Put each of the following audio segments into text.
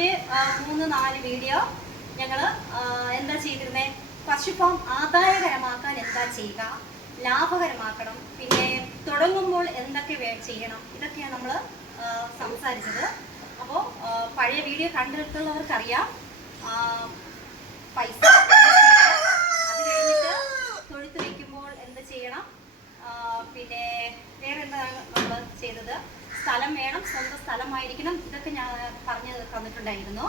ഒരു മൂന്ന് നാല് വീഡിയോ ഞങ്ങൾ എന്താ ചെയ്തിരുന്നത് പശു ഫാം ആദായകരമാക്കാൻ എന്താ ചെയ്യുക? ലാഭകരമാക്കണം. പിന്നെ തുടങ്ങുമ്പോൾ എന്തൊക്കെ ചെയ്യണം? ഇതൊക്കെയാണ് നമ്മൾ സംസാരിച്ചത്. അപ്പോൾ പഴയ വീഡിയോ കണ്ടിട്ടുള്ളവർക്കറിയാം. പൈസ തൊഴുത്ത് വയ്ക്കുമ്പോൾ എന്ത് ചെയ്യണം? പിന്നെ വേറെ എന്താണ് നമ്മൾ ചെയ്തത്? സ്ഥലം വേണം സ്വന്തം സ്ഥലമായിരിക്കണം. ഇതൊക്കെ ഞാൻ പറഞ്ഞു തന്നിട്ടുണ്ടായിരുന്നു.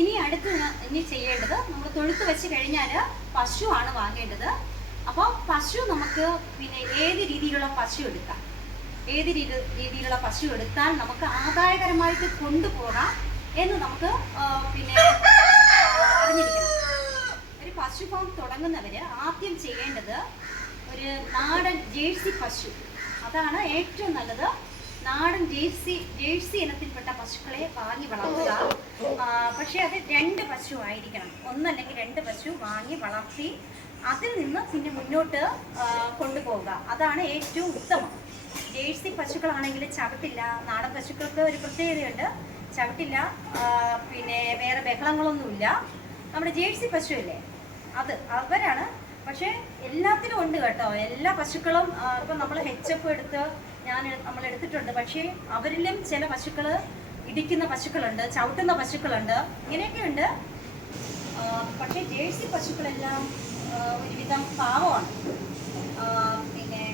ഇനി അടുത്ത് ഇനി ചെയ്യേണ്ടത് നമ്മൾ തൊഴുത്ത് വെച്ച് കഴിഞ്ഞാൽ പശുവാണ് വാങ്ങേണ്ടത്. അപ്പോൾ പശു നമുക്ക് പിന്നെ ഏത് രീതിയിലുള്ള പശു എടുക്കാം? ഏത് രീതി രീതിയിലുള്ള പശു എടുത്താൽ നമുക്ക് ആദായകരമായിട്ട് കൊണ്ടുപോകാം എന്ന് നമുക്ക് പിന്നെ ഒരു പശു ഫാം തുടങ്ങുന്നവര് ആദ്യം ചെയ്യേണ്ടത് ഒരു നാടൻ ജേഴ്സി പശു. അതാണ് ഏറ്റവും നല്ലത്. നാടൻ ജേഴ്സി ജേഴ്സി ഇനത്തിൽപ്പെട്ട പശുക്കളെ വാങ്ങി വളർത്തുക. പക്ഷെ അത് രണ്ട് പശു ആയിരിക്കണം. ഒന്നല്ലെങ്കിൽ രണ്ട് പശു വാങ്ങി വളർത്തി അതിൽ നിന്ന് പിന്നെ മുന്നോട്ട് കൊണ്ടുപോവുക. അതാണ് ഏറ്റവും ഉത്തമം. ജേഴ്സി പശുക്കളാണെങ്കിൽ ചവിട്ടില്ല. നാടൻ പശുക്കൾക്ക് ഒരു പ്രത്യേകതയുണ്ട്. ചവിട്ടില്ല. പിന്നെ വേറെ ബഹളങ്ങളൊന്നുമില്ല. നമ്മുടെ ജേഴ്സി പശു അല്ലേ അത് അവരാണ്. പക്ഷേ എല്ലാത്തിനും ഉണ്ട് കേട്ടോ. എല്ലാ പശുക്കളും ഇപ്പം നമ്മൾ ഹെച്ചപ്പ് എടുത്ത് ഞാൻ നമ്മൾ എടുത്തിട്ടുണ്ട്. പക്ഷേ അവരിലും ചില പശുക്കൾ ഇടിക്കുന്ന പശുക്കളുണ്ട് ചവിട്ടുന്ന പശുക്കളുണ്ട്. ഇങ്ങനെയൊക്കെ ഉണ്ട് പക്ഷേ ജേഴ്സി പശുക്കളെല്ലാം ഒരുവിധം പാവമാണ്. പിന്നെ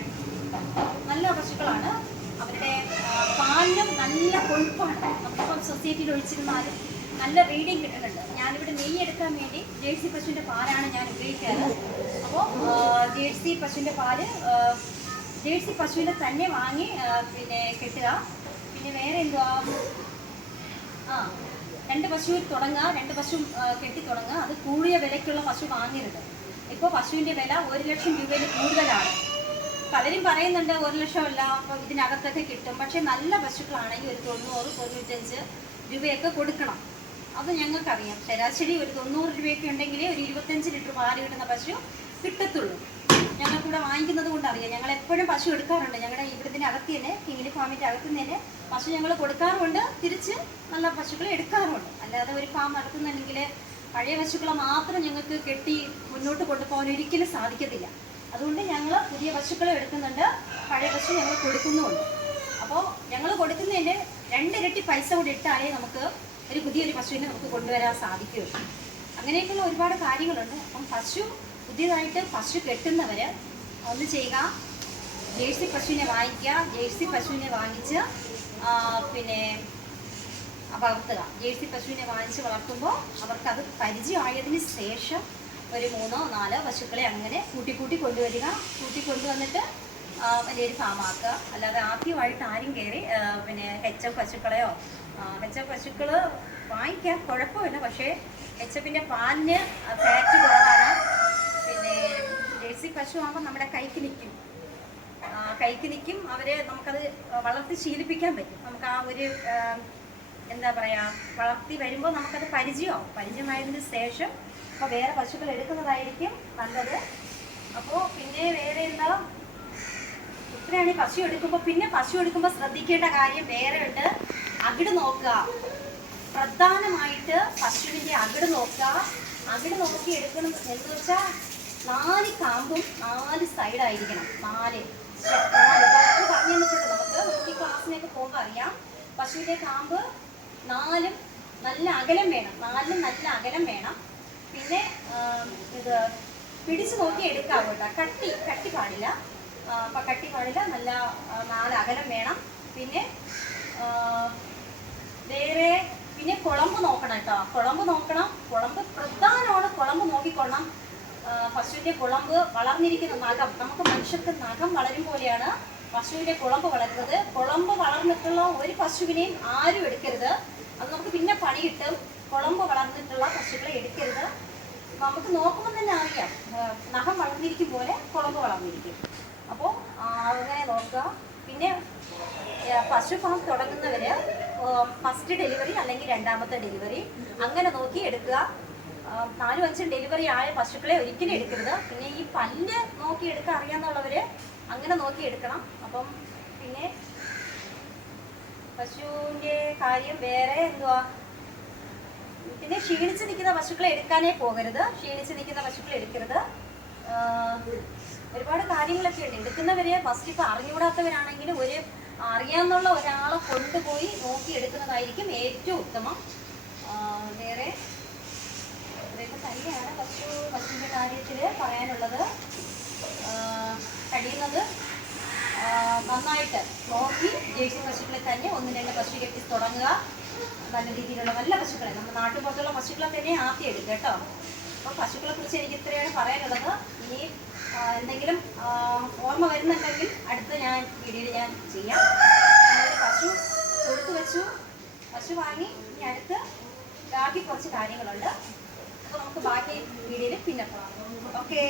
നല്ല പശുക്കളാണ്. അവരുടെ പാലിനും നല്ല കൊഴുപ്പാണ്. നമുക്കിപ്പം സൊസൈറ്റിയിൽ ഒഴിച്ചിരുന്നാലും നല്ല റീഡിങ് കിട്ടുന്നുണ്ട്. ഞാനിവിടെ നെയ്യ് എടുക്കാൻ വേണ്ടി ജേഴ്സി പശുവിന്റെ പാലാണ് ഞാൻ ഉപയോഗിക്കാറ്. അപ്പോൾ ജേഴ്സി പശുവിന്റെ പാൽ ജേഴ്സി പശുവിനെ തന്നെ വാങ്ങി പിന്നെ കെട്ടുക. പിന്നെ വേറെ എന്തുവാ? ആ രണ്ട് പശു തുടങ്ങുക രണ്ട് പശു കെട്ടി തുടങ്ങുക അത് കൂടിയ വിലയ്ക്കുള്ള പശു വാങ്ങരുത്. ഇപ്പോൾ പശുവിന്റെ വില ഒരു ലക്ഷം രൂപയിൽ കൂടുതലാണ്. പലരും പറയുന്നുണ്ട് ഒരു ലക്ഷമല്ല അപ്പോൾ ഇതിനകത്തൊക്കെ കിട്ടും. പക്ഷേ നല്ല പശുക്കളാണെങ്കിൽ ഒരു തൊണ്ണൂറ് തൊണ്ണൂറ്റഞ്ച് രൂപയൊക്കെ കൊടുക്കണം. അത് ഞങ്ങൾക്കറിയാം. ശരാശരി ഒരു തൊണ്ണൂറ് രൂപയൊക്കെ ഉണ്ടെങ്കിൽ ഒരു ഇരുപത്തഞ്ച് ലിറ്റർ പാൽ കിട്ടുന്ന പശു കിട്ടത്തുള്ളൂ. ഞങ്ങൾക്കിവിടെ വാങ്ങിക്കുന്നത് കൊണ്ട് അറിയാം. ഞങ്ങൾ എപ്പോഴും പശു എടുക്കാറുണ്ട്. ഞങ്ങളുടെ ഇവിടുത്തെ അകത്ത് തന്നെ കിങ്ങിലി ഫാമിന്റെ അകത്ത് തന്നെ പശു ഞങ്ങൾ കൊടുക്കാറുണ്ട്. തിരിച്ച് നല്ല പശുക്കളെ എടുക്കാറുണ്ട്. അല്ലാതെ ഒരു ഫാം നടത്തുന്നുണ്ടെങ്കിൽ പഴയ പശുക്കളെ മാത്രം ഞങ്ങൾക്ക് കെട്ടി മുന്നോട്ട് കൊണ്ടുപോകാൻ ഒരിക്കലും സാധിക്കത്തില്ല. അതുകൊണ്ട് ഞങ്ങൾ പുതിയ പശുക്കളെ എടുക്കുന്നുണ്ട്. പഴയ പശു ഞങ്ങൾ കൊടുക്കുന്നുമുണ്ട്. അപ്പോൾ ഞങ്ങൾ കൊടുക്കുന്നതിന്റെ രണ്ടിരട്ടി പൈസ കൂടി ഇട്ടാലേ നമുക്ക് ഒരു പുതിയൊരു പശുവിനെ നമുക്ക് കൊണ്ടുവരാൻ സാധിക്കുകയുള്ളൂ. അങ്ങനെയൊക്കെയുള്ള ഒരുപാട് കാര്യങ്ങളുണ്ട്. അപ്പം പശു പുതിയതായിട്ട് പശു കെട്ടുന്നവർ ഒന്ന് ചെയ്യുക. ജേഴ്സി പശുവിനെ വാങ്ങിക്കുക. ജേഴ്സി പശുവിനെ വാങ്ങിച്ച് പിന്നെ വളർത്തുക. ജേഴ്സി പശുവിനെ വാങ്ങിച്ച് വളർത്തുമ്പോൾ അവർക്കത് പരിചയമായതിന് ശേഷം ഒരു മൂന്നോ നാലോ പശുക്കളെ അങ്ങനെ കൂട്ടി കൂട്ടി കൊണ്ടുവരിക. കൂട്ടി കൊണ്ടുവന്നിട്ട് വലിയൊരു ഫാമാക്കുക അല്ലാതെ ആദ്യമായിട്ട് ആരും കയറി പിന്നെ എച്ച് പശുക്കളെയോ എച്ച് പശുക്കൾ വാങ്ങിക്കാം കുഴപ്പമില്ല. പക്ഷേ എച്ച് പാലിന് ഫാറ്റ് കുറവാണ് ജേഴ്സി പശു ആകുമ്പോൾ നമ്മുടെ കൈക്ക് നിൽക്കും കൈക്ക് നിൽക്കും അവരെ നമുക്കത് വളർത്തി ശീലിപ്പിക്കാൻ പറ്റും. നമുക്ക് ആ ഒരു എന്താ പറയുക വളർത്തി വരുമ്പോൾ നമുക്കത് പരിചയമാവും. പരിചയമായതിന് ശേഷം അപ്പോൾ വേറെ പശുക്കൾ എടുക്കുന്നതായിരിക്കും നല്ലത്. അപ്പോൾ പിന്നെ വേറെ എന്താ? ഇത്രയാണ് പശു എടുക്കുമ്പോൾ പിന്നെ പശു എടുക്കുമ്പോൾ ശ്രദ്ധിക്കേണ്ട കാര്യം വേറെ ഉണ്ട്. അകിട് നോക്കുക. പ്രധാനമായിട്ട് പശുവിന്റെ അകിട് നോക്കുക. അകിട് നോക്കി എടുക്കണം എന്ന് വെച്ചാൽ നാല് കാമ്പും നാല് സൈഡായിരിക്കണം നാല്. പറഞ്ഞു തന്നിട്ടുണ്ട്. നമുക്ക് നമുക്ക് ഈ ക്ലാസ്സിനൊക്കെ പോകുമ്പോൾ അറിയാം. പശുവിന്റെ കാമ്പ് നാലും നല്ല അകലം വേണം. നാലും നല്ല അകലം വേണം. പിന്നെ ഇത് പിടിച്ചു നോക്കി എടുക്കാം കേട്ടോ. കട്ടി കട്ടി പാടില്ല. കട്ടി പാടില്ല. നല്ല നാല് അകലം വേണം. പിന്നെ വേറെ പിന്നെ കുളമ്പ് നോക്കണം കേട്ടോ. കുളമ്പ് നോക്കണം. കുളമ്പ് പ്രധാനമാണ്. കുളമ്പ് നോക്കിക്കൊള്ളണം. പശുവിന്റെ കുളമ്പ് വളർന്നിരിക്കുന്ന നഖം. നമുക്ക് മനുഷ്യർക്ക് നഖം വളരും പോലെയാണ് പശുവിന്റെ കുളമ്പ് വളരുന്നത്. കുളമ്പ് വളർന്നിട്ടുള്ള ഒരു പശുവിനെയും ആരും എടുക്കരുത്. അത് നമുക്ക് പിന്നെ പണി കിട്ടും കുളമ്പ് വളർന്നിട്ടുള്ള പശുക്കളെ എടുക്കരുത്. നമുക്ക് നോക്കുമ്പോൾ തന്നെ അറിയാം നഖം വളർന്നിരിക്കും പോലെ കുളമ്പ് വളർന്നിരിക്കും. അപ്പോൾ അങ്ങനെ നോക്കുക. പിന്നെ പശു ഫാം തുടങ്ങുന്നവര് ഫസ്റ്റ് ഡെലിവറി അല്ലെങ്കിൽ രണ്ടാമത്തെ ഡെലിവറി അങ്ങനെ നോക്കി എടുക്കുക. നാലും അഞ്ചും ഡെലിവറി ആയ പശുക്കളെ ഒരിക്കലും എടുക്കരുത്. പിന്നെ ഈ പല്ല് നോക്കി എടുക്കാൻ അറിയാന്നുള്ളവര് അങ്ങനെ നോക്കി എടുക്കണം. അപ്പം പിന്നെ പശുവിന്റെ കാര്യം വേറെ എന്തുവാ? പിന്നെ ക്ഷീണിച്ച് നിൽക്കുന്ന പശുക്കളെ എടുക്കാനേ പോകരുത്. ക്ഷീണിച്ച് നിൽക്കുന്ന പശുക്കളെ എടുക്കരുത്. ഒരുപാട് കാര്യങ്ങളൊക്കെ ഉണ്ട്. എടുക്കുന്നവരെ ഫസ്റ്റ് ഇപ്പം അറിഞ്ഞുകൂടാത്തവരാണെങ്കിൽ ഒരു അറിയാന്നുള്ള ഒരാളെ കൊണ്ടുപോയി നോക്കി എടുക്കുന്നതായിരിക്കും ഏറ്റവും ഉത്തമം ആ, വേറെ ഇതൊക്കെ തന്നെയാണ് പശു പശുവിന്റെ കാര്യത്തിൽ പറയാനുള്ളത്. കഴിയുന്നത് നന്നായിട്ട് നോക്കി ജേഴ്സി പശുക്കളെ തന്നെ ഒന്ന് രണ്ട് പശു കെട്ടി തുടങ്ങുക. നല്ല രീതിയിലുള്ള നല്ല പശുക്കളെ. നമ്മുടെ നാട്ടിൽ പുറത്തുള്ള പശുക്കളെ തന്നെ ആദ്യം എടുക്കുക കേട്ടോ. അപ്പോൾ പശുക്കളെ കുറിച്ച് എനിക്ക് ഇത്രയാണ് പറയാനുള്ളത്. ഇനി എന്തെങ്കിലും ഓർമ്മ വരുന്നുണ്ടെങ്കിൽ അടുത്ത ഞാൻ വീഡിയോയിൽ ഞാൻ ചെയ്യാം. പശു കൊടുത്തു വെച്ചു. പശു വാങ്ങി ഇനി അടുത്ത് ബാക്കി കുറച്ച് കാര്യങ്ങളുണ്ട്. നമുക്ക് ബാക്കി വീഡിയോയിൽ പിന്നെ ഓക്കേ